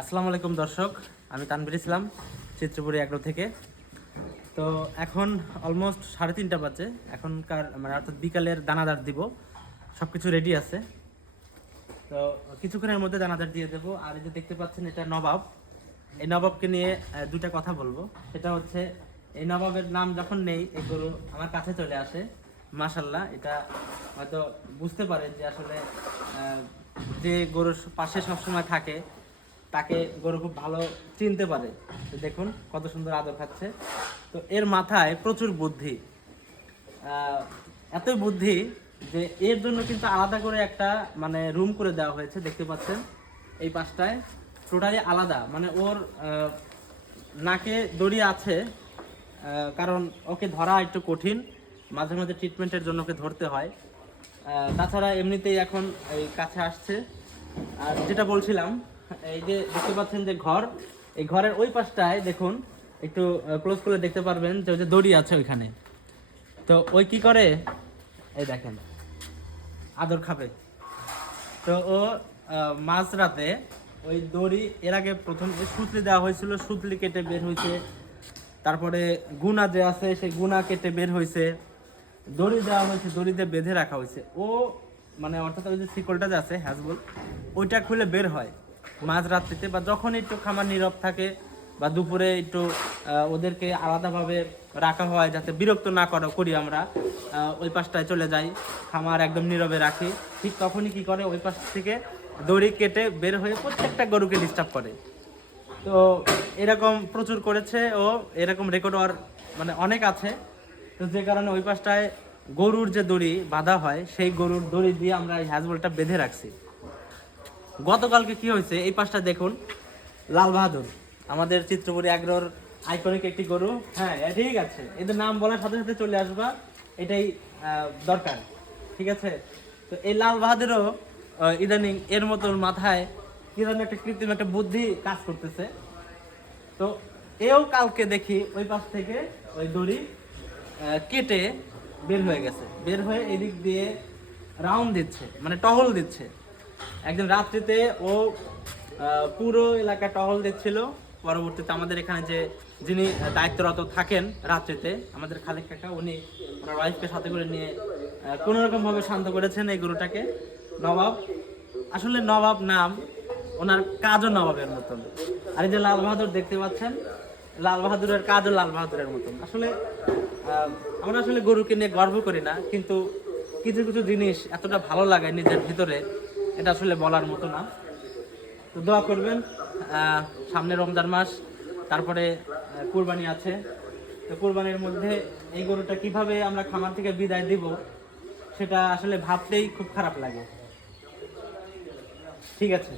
আসসালামু আলাইকুম দর্শক, আমি তানবির ইসলাম, চিত্রপুরি এগ্রো থেকে। তো এখন অলমোস্ট সাড়ে তিনটা বাজে, এখনকার মানে অর্থাৎ বিকালের দানাদার দিব সব কিছু রেডি আছে। তো কিছুক্ষণের মধ্যে দানাদার দিয়ে দেবো, আর এই যে দেখতে পাচ্ছেন এটা নবাব। এই নবাবকে নিয়ে দুটা কথা বলব। সেটা হচ্ছে, এই নবাবের নাম যখন নেই, এই গরু আমার কাছে চলে আসে। মাশাল্লাহ এটা হয়তো বুঝতে পারেন যে আসলে যে গরুর পাশে সবসময় থাকে তাকে গরু খুব ভালো চিনতে পারে। দেখুন কত সুন্দর আদর খাচ্ছে। তো এর মাথায় প্রচুর বুদ্ধি। এতই বুদ্ধি যে এর জন্য কিন্তু আলাদা করে একটা মানে রুম করে দেওয়া হয়েছে, দেখতে পাচ্ছেন? এই পাশটায় টোটালি আলাদা। মানে ওর নাকে দড়ি আছে কারণ ওকে ধরা একটু কঠিন। মাঝে মাঝে ট্রিটমেন্টের জন্য ওকে ধরতে হয়। তাছাড়া এমনিতেই এখন এই কাছে আসছে। আর যেটা বলছিলাম এই যে দেখতে পাচ্ছেন যে ঘর এই ঘরের ওই পাশটায় দেখুন একটু ক্লোজ করে দেখতে পারবেন যে ওই যে দড়ি আছে ওইখানে। তো ওই কি করে? এই দেখেন আদর খাবে। তো ও আহ, মাঝরাতে ওই দড়ি এর আগে প্রথম সুতলি দেওয়া হয়েছিল সুতলি কেটে বের হয়েছে। তারপরে গুনা যে আছে সেই গুনা কেটে বের হয়েছে। দড়ি দেওয়া হয়েছে দড়িতে বেঁধে রাখা হয়েছে। ও মানে অর্থাৎ ওই যে শিকলটা যে আছে হ্যাজবল ওইটা খুলে বের হয়। মাঝ রাত্রিতে বা যখন একটু খামার নীরব থাকে বা দুপুরে একটু ওদেরকে আলাদাভাবে রাখা হয় যাতে বিরক্ত না করা করি আমরা ওই পাশটায় চলে যাই, খামার একদম নীরবে রাখি। ঠিক তখনই কি করে? ওই পাশ থেকে দড়ি কেটে বের হয়ে প্রত্যেকটা গরুকে ডিস্টার্ব করে। তো এরকম প্রচুর করেছে ও, এরকম রেকর্ড আর মানে অনেক আছে। তো যে কারণে ওই পাশটায় গরুর যে দড়ি বাঁধা হয়, সেই গরুর দড়ি দিয়ে আমরা এই হ্যাজবলটা বেঁধে রাখছি। গতকালকে কি হয়েছে? এই পাশটা দেখুন। লাল বাহাদুর, আমাদের চিত্রপুরী আগ্রহর আইকনিক একটি গরু। হ্যাঁ ঠিক আছে। এদের নাম বলার সাথে সাথে চলে আসবা। এটাই দরকার। ঠিক আছে? তো এই লাল বাহাদুরও ইদানিং এর মতন মাথায় কি ধরনের একটা কৃত্রিম একটা বুদ্ধি কাজ করতেছে। তো এও কালকে দেখি ওই পাশ থেকে ওই দড়ি কেটে বের হয়ে গেছে। বের হয়ে এদিক দিয়ে রাউন্ড দিচ্ছে মানে টহল দিচ্ছে। একদিন রাত্রিতে ও পুরো এলাকা টহল দিচ্ছিল। পরবর্তীতে আমাদের এখানে যে যিনি দায়িত্বরত থাকেন রাত্রিতে আমাদের খালেক কাকা উনি ওনার ওয়াইফকে সাথে করে নিয়ে আহ, কোনো রকম ভাবে শান্ত করেছেন এই গরুটাকে। নবাব আসলে নবাব নাম ওনার কাজও নবাবের মতন। আর এই যে লাল বাহাদুর দেখতে পাচ্ছেন লাল বাহাদুরের কাজও লাল বাহাদুরের মতন। আসলে আমরা আসলে গরুকে নিয়ে গর্ব করি না কিন্তু কিছু কিছু জিনিস এতটা ভালো লাগে নিজের ভিতরে এটা আসলে বলার মতো না। তো দোয়া করবেন সামনে রমজান মাস, তারপরে কোরবানি আছে। তো কুরবানির মধ্যে এই গরুটা কীভাবে আমরা খামার থেকে বিদায় দিব, সেটা আসলে ভাবতেই খুব খারাপ লাগে। ঠিক আছে?